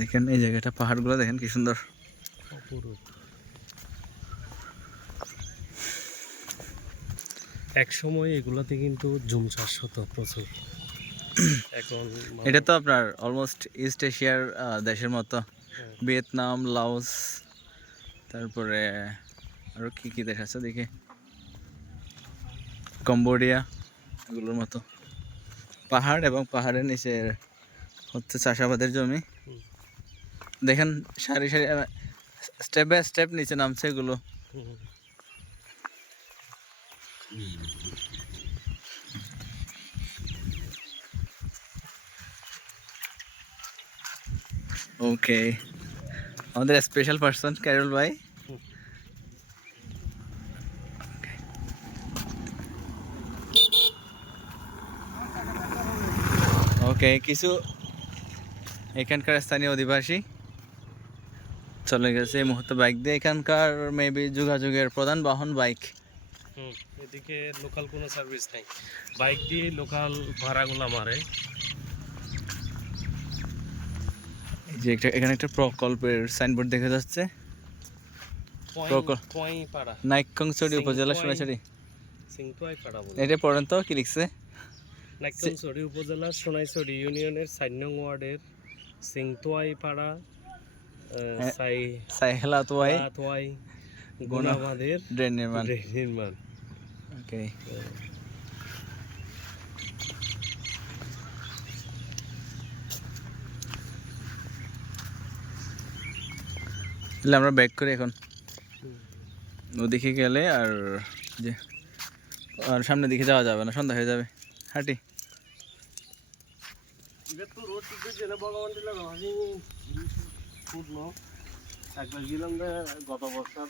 দেখেন এই জায়গাটা, পাহাড়গুলো দেখেন কি সুন্দর। অপরূপ। এক সময় এগুলাতে কিন্তু জুম চাষ হতো প্রচুর। এখন এটা তো আপনার অলমোস্ট ইস্ট এশিয়ার দেশের মতো, ভিয়েতনাম, লাওস, তারপরে আরও কী কী দেশ আছে দেখি, কম্বোডিয়া, এগুলোর মতো পাহাড়, এবং পাহাড়ের নিচে হচ্ছে চাষাবাদের জমি। দেখেন সারি সারি স্টেপ বাই স্টেপ নিচে নামছে এগুলো। ওকে, আমাদের স্পেশাল পার্সন ক্যারল ভাই। ওকে, কিছু এখানকার স্থানীয় অধিবাসী চলে গেছে এই মুহূর্তে বাইক দিয়ে। এখানকার মেবি যোগাযোগের প্রধান বাহন বাইক। এদিকে লোকাল কোনো সার্ভিস নাই, বাইক দিয়ে লোকাল ভাড়াগুলো মারে। এই যে এখানে একটা প্রকল্পের সাইনবোর্ড দেখা যাচ্ছে, নাইক্ষ্যংছড়ি উপজেলা সোনাইছড়ি। এটা পড়েন তো কি লিখছে। নাইক্ষ্যংছড়ি উপজেলার সোনাইছড়ি ইউনিয়নের 4 নং ওয়ার্ডের সিংতোয়াই পাড়া সাইহেলাতোয়াই গুণাবাঁধের ড্রেন নির্মাণ। ওকে, তাহলে আমরা ব্যাক করি এখন ওদিকে গেলে, আর যে আর সামনের দিকে যাওয়া যাবে না, সন্ধ্যা হয়ে যাবে। হাঁটি গত বছর